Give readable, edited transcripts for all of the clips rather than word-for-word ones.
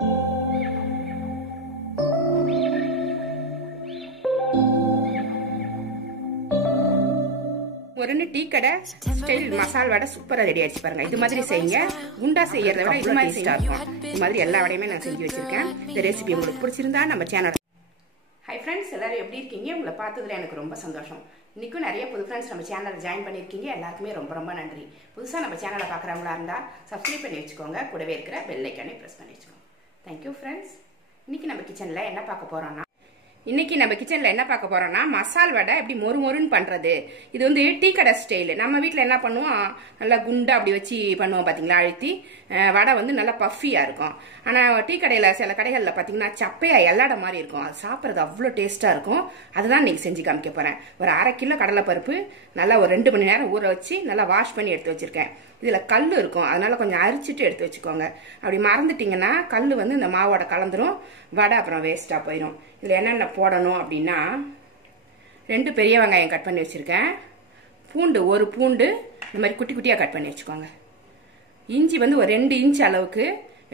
ஒரு டீ கடை ஸ்டைல் மசால் வடை சூப்பரா ரெடி ஆயிடுச்சு பாருங்க. இது மாதிரி செய்யுங்க. குண்டா செய்யறத விட இது மாதிரி டேஸ்டா இருக்கும். இது மாதிரி எல்லா வடையுமே நான் செஞ்சு வச்சிருக்கேன். இந்த ரெசிபி உங்களுக்கு பிடிச்சிருந்தா நம்ம சேனல். ஹை ஃப்ரெண்ட்ஸ், எல்லாரும் எப்படி இருக்கீங்க? உங்களை பார்த்ததுல எனக்கு ரொம்ப சந்தோஷம். இன்னைக்கும் நிறைய புது ஃப்ரெண்ட்ஸ் நம்ம சேனலில் ஜாயின் பண்ணியிருக்கீங்க. எல்லாருக்குமே ரொம்ப ரொம்ப நன்றி. புதுசாக நம்ம சேனலை பார்க்குறவங்களா இருந்தால் சப்ஸ்கிரைப் பண்ணி வச்சுக்கோங்க. கூடவே இருக்கிற பெல் ஐக்கானே ப்ரெஸ் பண்ணி வச்சுக்கோங்க. Thank you friends. இன்னைக்கு நம்ம கிச்சனில் என்ன பார்க்க போறோம்னா மசால் வடை எப்படி மொறு மொறுன்னு பண்றது. இது வந்து டீ கடை ஸ்டைல். நம்ம வீட்டில் என்ன பண்ணுவோம், நல்லா குண்டா அப்படி வச்சு பண்ணுவோம் பார்த்தீங்களா, அழுத்தி வடை வந்து நல்லா பஃபியா இருக்கும். ஆனால் டீ கடையில் சில கடைகளில் பார்த்தீங்கன்னா சப்பையா எல்லாட மாதிரி இருக்கும். அது சாப்பிட்றது அவ்வளோ டேஸ்ட்டாக இருக்கும். அதுதான் இன்னைக்கு செஞ்சு காமிக்க போகிறேன். ஒரு 1/2 கிலோ கடலைப்பருப்பு நல்லா ஒரு 2 மணி நேரம் ஊற வச்சு நல்லா வாஷ் பண்ணி எடுத்து வச்சிருக்கேன். இதில் கல் இருக்கும், அதனால கொஞ்சம் அரிச்சிட்டு எடுத்து வச்சுக்கோங்க. அப்படி மறந்துட்டீங்கன்னா கல் வந்து இந்த மாவோட கலந்துரும், வடை அப்புறம் வேஸ்ட்டாக போயிடும். இதில் என்னென்ன போடணும் அப்படின்னா, 2 பெரிய வெங்காயம் கட் பண்ணி வச்சுருக்கேன். பூண்டு, ஒரு பூண்டு இந்த மாதிரி குட்டி குட்டியாக கட் பண்ணி வச்சுக்கோங்க. இஞ்சி வந்து ஒரு 2 இன்ச் அளவுக்கு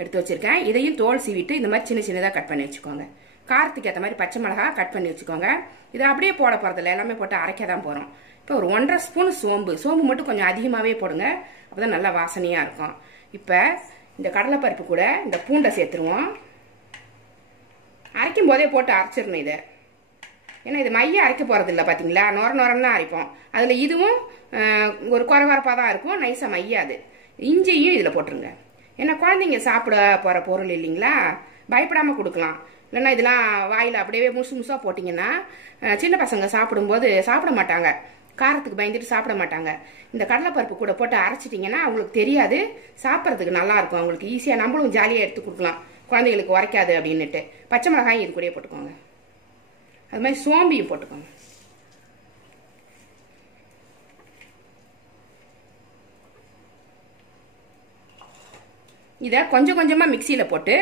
எடுத்து வச்சுருக்கேன். இதையும் தோல் சீவிட்டு இந்த மாதிரி சின்ன சின்னதாக கட் பண்ணி வச்சுக்கோங்க. காரத்துக்கு ஏற்ற மாதிரி பச்சை மிளகா கட் பண்ணி வச்சுக்கோங்க. இதை அப்படியே போட போகிறதில்ல, எல்லாமே போட்டு அரைக்க தான் போகிறோம். இப்போ ஒரு 1.5 ஸ்பூன் சோம்பு மட்டும் கொஞ்சம் அதிகமாகவே போடுங்க, அப்போ தான் நல்லா வாசனையாக இருக்கும். இப்போ இந்த கடலைப்பருப்பு கூட இந்த பூண்டை சேர்த்துருவோம். அரைக்கும் போதே போட்டு அரைச்சிடணும் இதை. ஏன்னா இது மைய அரைக்க போகிறது இல்லை பார்த்தீங்களா, நொரன்னு தான் அரைப்போம். அதில் இதுவும் ஒரு குறவரப்பாக தான் இருக்கும், நைஸாக மையாது. இஞ்சியும் இதில் போட்டுருங்க. ஏன்னா குழந்தைங்க சாப்பிட போகிற பொருள் இல்லைங்களா, பயப்படாமல் கொடுக்கலாம். இல்லைன்னா இதெல்லாம் வாயில் அப்படியே முழுசாக போட்டிங்கன்னா சின்ன பசங்க சாப்பிடும்போது சாப்பிட மாட்டாங்க, காரத்துக்கு பயந்துட்டு சாப்பிட மாட்டாங்க. இந்த கடலைப்பருப்பு கூட போட்டு அரைச்சிட்டிங்கன்னா அவங்களுக்கு தெரியாது, சாப்பிட்றதுக்கு நல்லா இருக்கும். அவங்களுக்கு ஈஸியாக நம்மளும் ஜாலியாக எடுத்து கொடுக்கலாம், குழந்தைங்களுக்கு உரைக்காது அப்படின்னுட்டு. பச்சை மிளகாயும் இது கூடயே போட்டுக்கோங்க. அது மாதிரி சோம்பியும் போட்டுக்கோங்க. இதை கொஞ்சம் கொஞ்சமாக மிக்சியில் போட்டு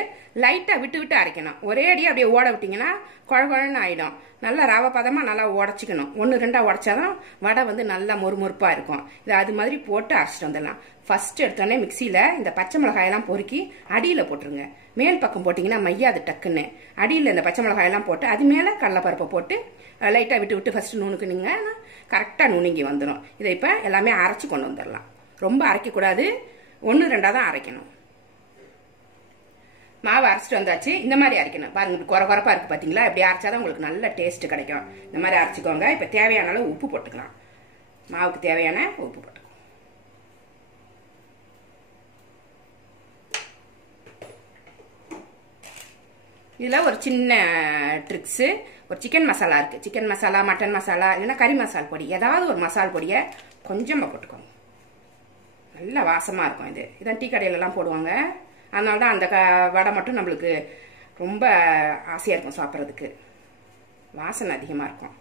லைட்டாக விட்டு அரைக்கணும். ஒரே அடியாக அப்படியே ஓட விட்டிங்கன்னா குழகுழன்னு ஆகிடும். நல்லா ரவை பதமாக நல்லா உடச்சிக்கணும். 1-2 உடச்சாதான் வடை வந்து நல்லா மொறுமொறுப்பாக இருக்கும். இதை அது மாதிரி போட்டு அரைச்சிட்டு வந்துடலாம். ஃபர்ஸ்ட் எடுத்தோடனே மிக்சியில் இந்த பச்சை மிளகாயெல்லாம் பொறுக்கி அடியில் போட்டுருங்க. மேல் பக்கம் போட்டிங்கன்னா மையாது டக்குன்னு. அடியில் இந்த பச்சை மிளகாயெல்லாம் போட்டு அது மேலே கடலைப்பருப்பை போட்டு லைட்டாக விட்டு ஃபர்ஸ்ட் நுணுக்குனீங்க, கரெக்டாக நுணுங்கி வந்துடும். இதை இப்போ எல்லாமே அரைச்சி கொண்டு வந்துடலாம். ரொம்ப அரைக்கக்கூடாது, 1-2 தான் அரைக்கணும். மாவு அரைச்சிட்டு வந்தாச்சு. இந்த மாதிரி அரைக்கணும் பாருங்க. இப்படி குறப்பா இருக்கு பார்த்தீங்களா, இப்படி அரைச்சாதான் உங்களுக்கு நல்ல டேஸ்ட் கிடைக்கும். இந்த மாதிரி அரைச்சிக்கோங்க. இப்போ தேவையான அளவு உப்பு போட்டுக்கலாம். மாவுக்கு தேவையான உப்பு போட்டுக்கலாம். இதில் ஒரு சின்ன ட்ரிக்ஸு, ஒரு சிக்கன் மசாலா இருக்குது. சிக்கன் மசாலா, மட்டன் மசாலா, இல்லைன்னா கறி மசால் பொடி, ஏதாவது ஒரு மசால் பொடியை கொஞ்சமாக போட்டுக்கோங்க. நல்ல வாசமாக இருக்கும். இதான் டீ கடையிலலாம் போடுவாங்க. அதனால தான் அந்த வடை மட்டும் நம்மளுக்கு ரொம்ப ஆசையாக இருக்கும் சாப்பிட்றதுக்கு. வாசனை அதிகமாக இருக்கும்.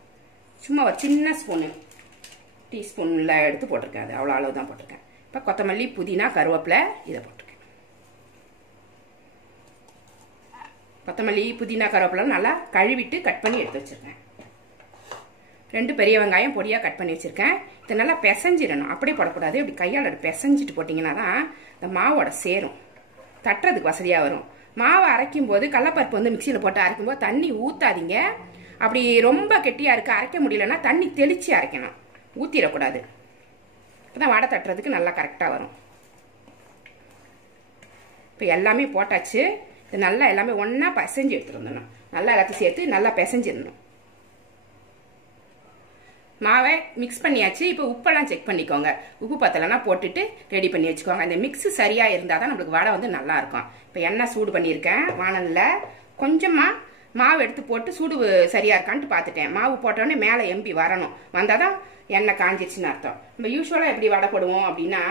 சும்மா ஒரு சின்ன ஸ்பூனு, டீஸ்பூனில் எடுத்து போட்டிருக்கேன். அது அவ்வளோ அளவு தான் போட்டிருக்கேன். இப்போ கொத்தமல்லி, புதினா, கருவேப்பிலை இதை போட்டிருக்கேன். கொத்தமல்லி, புதினா, கருவேப்பிலை நல்லா கழுவிட்டு கட் பண்ணி எடுத்து வச்சுருக்கேன். 2 பெரிய வெங்காயம் பொடியாக கட் பண்ணி வச்சுருக்கேன். இதை நல்லா பிசைஞ்சிடணும். அப்படியே போடக்கூடாது, இப்படி கையால் பிசைஞ்சிட்டு போட்டிங்கன்னா தான் இந்த மாவோட சேரும், தட்டுறதுக்கு வசதியாக வரும். மாவை அரைக்கும் போது கடலைப்பருப்பு வந்து மிக்சியில் போட்டு அரைக்கும் போது தண்ணி ஊற்றாதீங்க. அப்படி ரொம்ப கெட்டியாக இருக்குது, அரைக்க முடியலன்னா தண்ணி தெளித்து அரைக்கணும், ஊற்றிடக்கூடாது. இப்போ தான் வடை தட்டுறதுக்கு நல்லா கரெக்டாக வரும். இப்போ எல்லாமே போட்டாச்சு. இது நல்லா எல்லாமே ஒன்றா பிசைஞ்சு எடுத்துகிட்டு வந்துடணும். நல்லா எல்லாத்தையும் சேர்த்து நல்லா பிசைஞ்சிடணும். மாவை மிக்ஸ் பண்ணியாச்சு. இப்போ உப்பெல்லாம் செக் பண்ணிக்கோங்க. உப்பு பத்தலைன்னா போட்டுட்டு ரெடி பண்ணி வச்சுக்கோங்க. இந்த மிக்ஸு சரியாக இருந்தால் தான் நம்மளுக்கு வடை வந்து நல்லா இருக்கும். இப்போ எண்ணெய் சூடு பண்ணியிருக்கேன் வானலில். கொஞ்சமாக மாவு எடுத்து போட்டு சூடு சரியாக இருக்கான்ட்டு பார்த்துட்டேன். மாவு போட்டோடனே மேலே எம்பி வரணும், வந்தால் தான் எண்ணெய் காஞ்சிடுச்சுன்னு அர்த்தம். நம்ம யூஸ்வலாக எப்படி வடை போடுவோம் அப்படின்னா,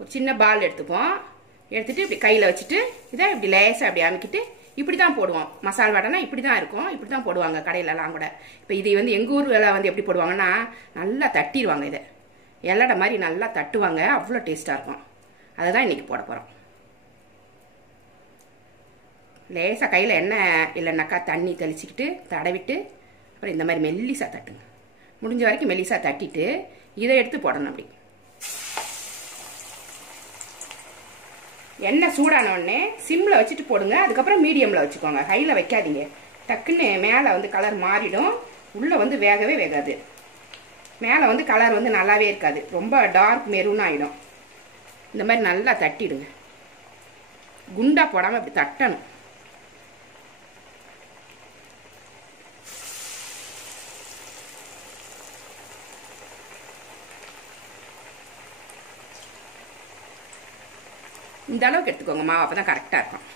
ஒரு சின்ன பால் எடுத்துப்போம். எடுத்துட்டு இப்படி கையில் வச்சுட்டு இதை இப்படி லேசாக அப்படி அமைக்கிட்டு இப்படி தான் போடுவோம். மசால் வடைனா இப்படி தான் இருக்கும், இப்படி தான் போடுவாங்க கடையிலலாம் கூட. இப்போ இது வந்து எங்கள் ஊரில் வந்து எப்படி போடுவாங்கன்னா, நல்லா தட்டிடுவாங்க. இதை எல்லடை மாதிரி நல்லா தட்டுவாங்க, அவ்வளோ டேஸ்ட்டாக இருக்கும். அதை தான் இன்றைக்கி போட போகிறோம். லேசாக கையில் எண்ணெய் இல்லைன்னாக்கா தண்ணி தெளிச்சிக்கிட்டு தடவிட்டு அப்புறம் இந்த மாதிரி மெல்லிசாக தட்டுங்க. முடிஞ்ச வரைக்கும் மெல்லிசாக தட்டிட்டு இதை எடுத்து போடணும். அப்படி எண்ணெய் சூடான உடனே சிம்மில் வச்சுட்டு போடுங்க. அதுக்கப்புறம் மீடியமில் வச்சுக்கோங்க, ஹையில் வைக்காதீங்க. டக்குன்னு மேலே வந்து கலர் மாறிடும், உள்ளே வந்து வேகவே வேகாது. மேலே வந்து கலர் வந்து நல்லாவே இருக்காது, ரொம்ப டார்க் மெரூன் ஆகிடும். இந்த மாதிரி நல்லா தட்டிடுங்க, குண்டா போடாமல் இப்படி தட்டணும். இந்த அளவுக்கு எடுத்துக்கோங்க மாவு, அப்போ தான் கரெக்டாக இருக்கும்.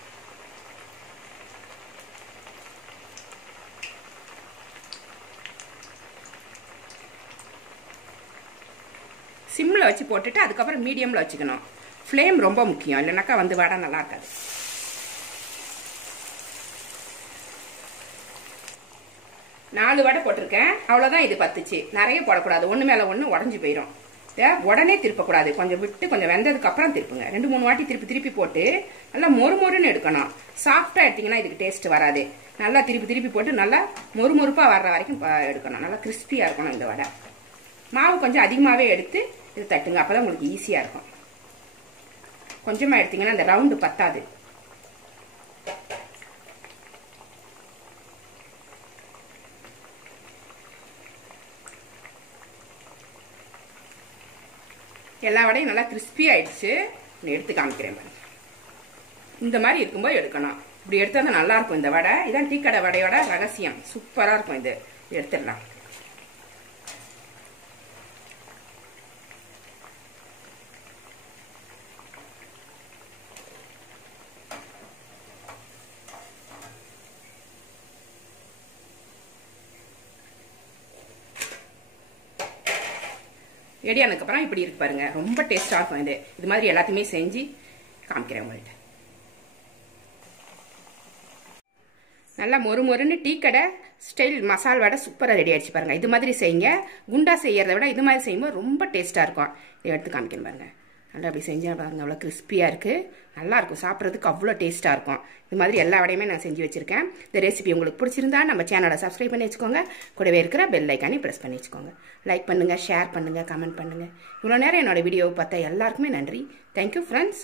சிம்மில் வச்சு போட்டுட்டு அதுக்கப்புறம் மீடியமில் வச்சுக்கணும். ஃப்ளேம் ரொம்ப முக்கியம், இல்லைனாக்கா வந்து வடை நல்லா இருக்காது. நாலு வடை போட்டிருக்கேன், அவ்வளோதான். இது பத்துச்சு, நிறைய போடக்கூடாது, ஒன்று மேலே ஒன்று உடஞ்சி போயிடும். உடனே திருப்பக்கூடாது, கொஞ்சம் விட்டு கொஞ்சம் வெந்ததுக்கு அப்புறம் திருப்புங்க. 2-3 வாட்டி திருப்பி போட்டு நல்லா மொறுமொறுன்னு எடுக்கணும். சாஃப்டாக எடுத்தீங்கன்னா இதுக்கு டேஸ்ட் வராது. நல்லா திருப்பி போட்டு நல்லா மொறுமொறுப்பாக வர்ற வரைக்கும் எடுக்கணும். நல்லா கிறிஸ்பியாக இருக்கணும் இந்த வடை. மாவு கொஞ்சம் அதிகமாகவே எடுத்து இது தட்டுங்க, அப்போ தான் உங்களுக்கு ஈஸியாக இருக்கும். கொஞ்சமாக எடுத்தீங்கன்னா அந்த ரவுண்டு பத்தாது. எல்லா வடையும் நல்லா கிறிஸ்பி ஆயிடுச்சு. எடுத்து காமிக்கிறேன் பாருங்க. இந்த மாதிரி இருக்கும்போது எடுக்கணும். இப்படி எடுத்தா தான் நல்லா இருக்கும் இந்த வடை. இதான் டீ கடை வடையோட ரகசியம். சூப்பராக இருக்கும் இது. எடுத்துடலாம். ரெடியானதுக்கப்புறம் இப்படி இருக்கு பாருங்க, ரொம்ப டேஸ்டாக இருக்கும் இது. இது மாதிரி எல்லாத்தையுமே செஞ்சு காமிக்கிறேன் உங்கள்கிட்ட. நல்லா மொறுமொறுன்னு டீ கடை ஸ்டைல் மசால் வடை சூப்பராக ரெடி ஆயிடுச்சு பாருங்க. இது மாதிரி செய்யுங்க. குண்டா செய்யறதை விட இது மாதிரி செய்யும்போது ரொம்ப டேஸ்ட்டாக இருக்கும். இதை எடுத்து காமிக்கிறேன் பாருங்க. நல்லா அப்படி செஞ்சா பாருங்க, அவ்வளோ கிறிஸ்பியாக இருக்குது, நல்லாயிருக்கும். சாப்பிட்றதுக்கு அவ்வளோ டேஸ்ட்டாக இருக்கும். இது மாதிரி எல்லா வடையுமே நான் செஞ்சு வச்சுருக்கேன். இந்த ரெசிபி உங்களுக்கு பிடிச்சிருந்தா நம்ம சேனலை சப்ஸ்கிரைப் பண்ணி வச்சுக்கோங்க. கூடவே இருக்கிற பெல் ஐக்கானே ப்ரெஸ் பண்ணி வச்சுக்கோங்க. லைக் பண்ணுங்கள், ஷேர் பண்ணுங்கள், கமெண்ட் பண்ணுங்கள். இவ்வளோ நேரம் என்னோடய வீடியோவை பார்த்தா எல்லாருக்குமே நன்றி. Thank you friends.